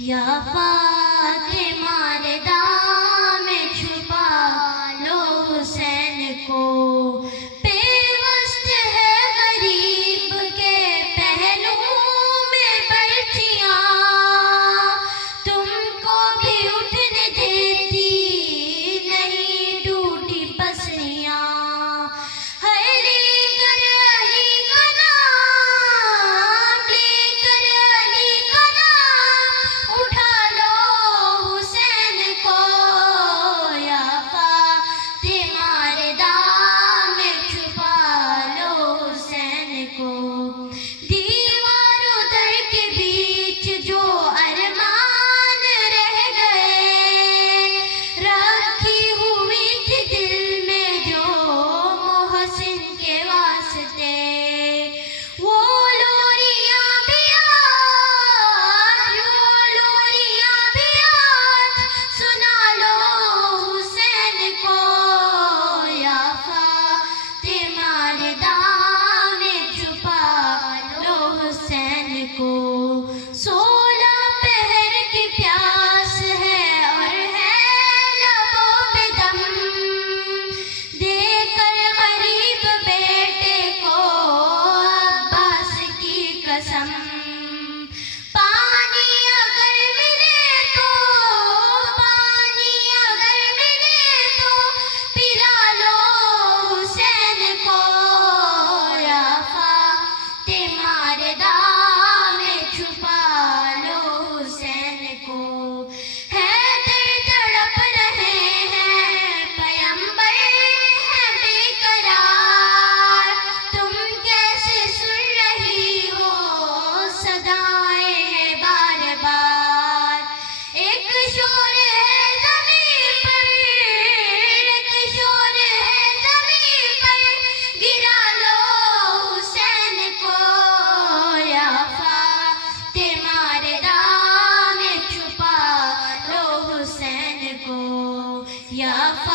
یا فاطمہ رضا میں چھپا لو حسین کو پیوست ہے غریب کے پہلو میں برچیاں تم کو بھی اٹھنے دیتی نہیں ٹوٹی پسلیاں سولہ پہر کی پیاس ہے اور ہے لبوں پہ دم دے کر غریب بیٹے کو عباس کی قسم پانی اگر ملے تو پلا لو حسین کو یا فاطمہ رضا یا